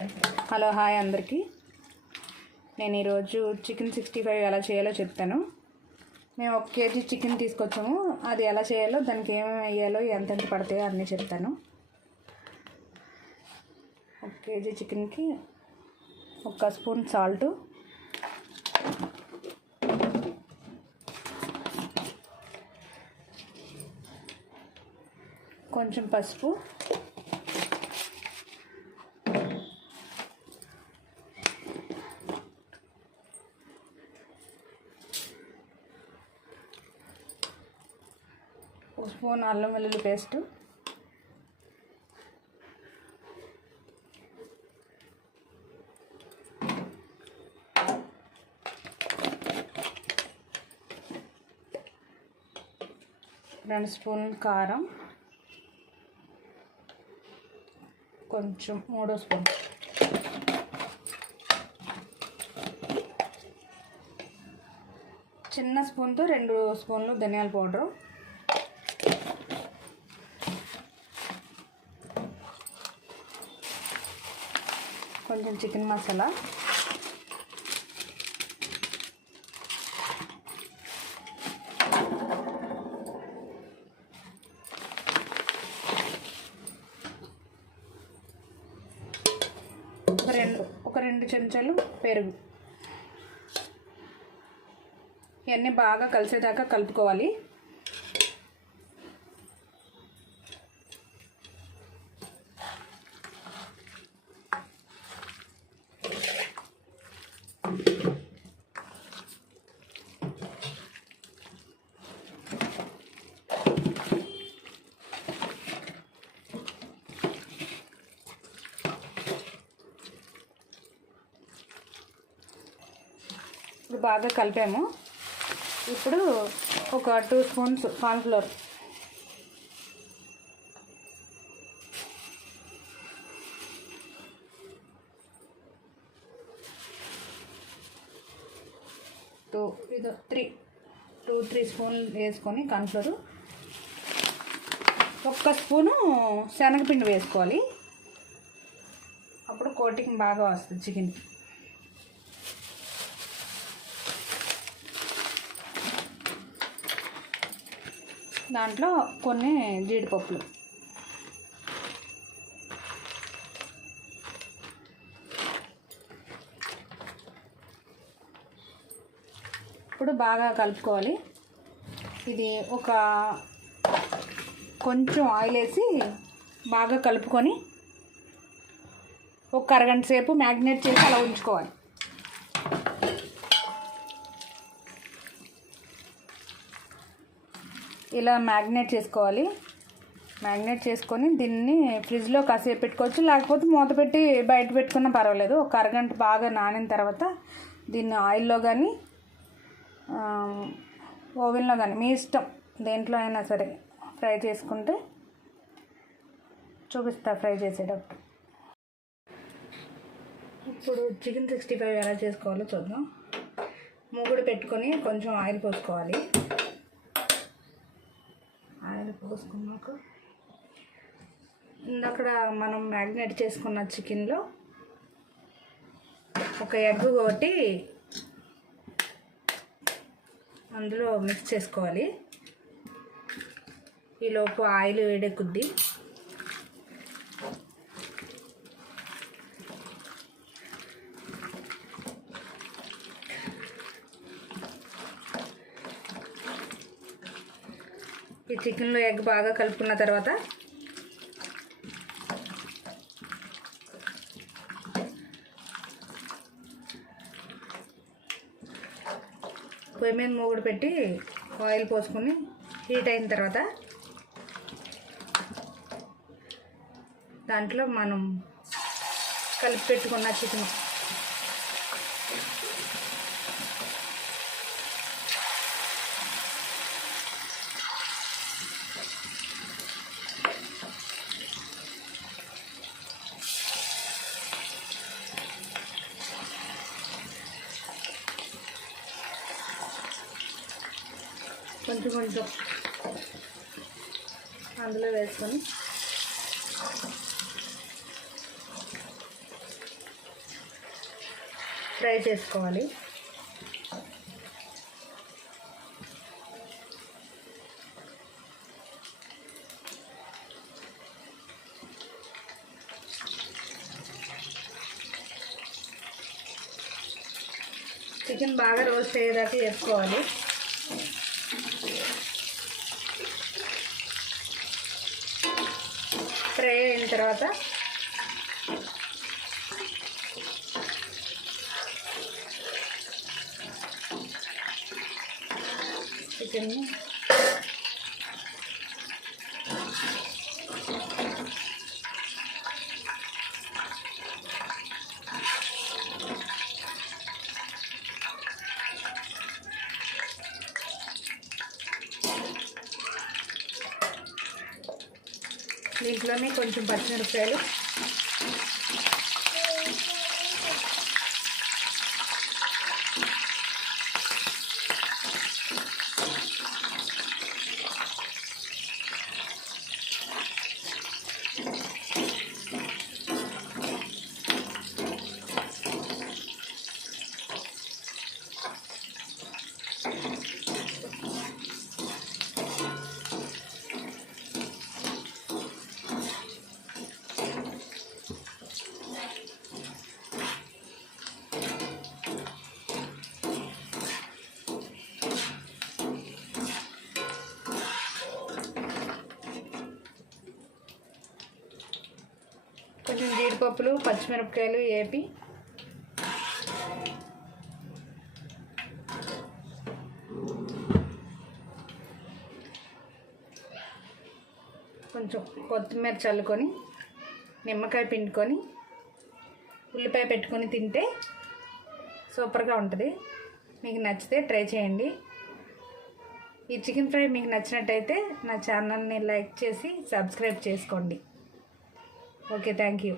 Hello hi అందరికీ. నేను ఈరోజు చికెన్ 65 ఎలా చేయాలో చెప్తాను. మేము 1 కేజీ చికెన్ తీసుకొచ్చాము. అది ఎలా చేయాలో, దానికి ఏమేమి వేయాలో, ఎంతెంత పడతాయో అన్నీ చెప్తాను. 1 కేజీ చికెన్కి 1 స్పూన్ సాల్టు, కొంచెం పసుపు, స్పూన్ అల్లం వెల్లుల్లి పేస్ట్, రెండు స్పూన్లు కారం, కొంచెం 3 స్పూన్ చిన్న స్పూన్తో 2 స్పూన్లు ధనియాల పౌడరు, కొంచెం చికెన్ మసాలా, ఒక రెండు చెంచాలు పెరుగు. ఇవన్నీ బాగా కలిసేదాకా కలుపుకోవాలి. ఇప్పుడు బాగా కలిపాము. ఇప్పుడు ఒక 2 స్పూన్స్ కార్న్ఫ్లోర్, టూ త్రీ స్పూన్లు వేసుకొని కార్న్ఫ్లోర్, 1 స్పూను శనగపిండి వేసుకోవాలి. అప్పుడు కోటింగ్ బాగా వస్తుంది చికెన్కి. దాంట్లో కొన్ని జీడిపప్పులు, ఇప్పుడు బాగా కలుపుకోవాలి. ఇది కొంచెం ఆయిల్ వేసి బాగా కలుపుకొని ఒక అరగంట సేపు మ్యాగ్నేట్ చేసి అలా ఉంచుకోవాలి. ఇలా మ్యాగ్నేట్ చేసుకోవాలి. మ్యాగ్నేట్ చేసుకొని దీన్ని ఫ్రిడ్జ్లో కాసేపు పెట్టుకోవచ్చు, లేకపోతే మూత పెట్టి బయట పెట్టుకున్నా పర్వాలేదు. ఒక అరగంట బాగా నానిన తర్వాత దీన్ని ఆయిల్లో కానీ ఓవెన్లో కానీ మీ ఇష్టం దేంట్లో అయినా సరే ఫ్రై చేసుకుంటే చూపిస్తా ఫ్రై చేసేటప్పుడు. ఇప్పుడు చికెన్ 65 ఎలా చేసుకోవాలో చూద్దాం. మూగుడు పెట్టుకొని కొంచెం ఆయిల్ పోసుకోవాలి. ఆయిల్ పోసుకున్నాక ఇందక్కడ మనం మ్యాగ్నేట్ చేసుకున్న చికెన్లో ఒక ఎగ్ కొట్టి అందులో మిక్స్ చేసుకోవాలి. ఈలోపు ఆయిల్ వేడెక్కుద్ది. ఈ చికెన్లో ఎగ్ బాగా కలుపుకున్న తర్వాత పొయ్యి మీద మూగుడు పెట్టి ఆయిల్ పోసుకొని హీట్ అయిన తర్వాత దాంట్లో మనం కలిపి పెట్టుకున్న చికెన్ కొంచెం కొంచెం అందులో వేసుకొని ఫ్రై చేసుకోవాలి. చికెన్ బాగా రోస్ట్ అయ్యేదాకా వేసుకోవాలి. ఫ్రై అయిన తర్వాత చికెన్ దీంట్లోనే కొంచెం పచ్చిమిరపకాయలు, కొంచెం జీడిపప్పులు, పచ్చిమిరపకాయలు వేపి కొంచెం కొత్తిమీర చల్లుకొని, నిమ్మకాయ పిండుకొని, ఉల్లిపాయ పెట్టుకొని తింటే సూపర్గా ఉంటుంది. మీకు నచ్చితే ట్రై చేయండి. ఈ చికెన్ ఫ్రై మీకు నచ్చినట్టయితే నా ఛానల్ని లైక్ చేసి సబ్స్క్రైబ్ చేసుకోండి. Okay, thank you.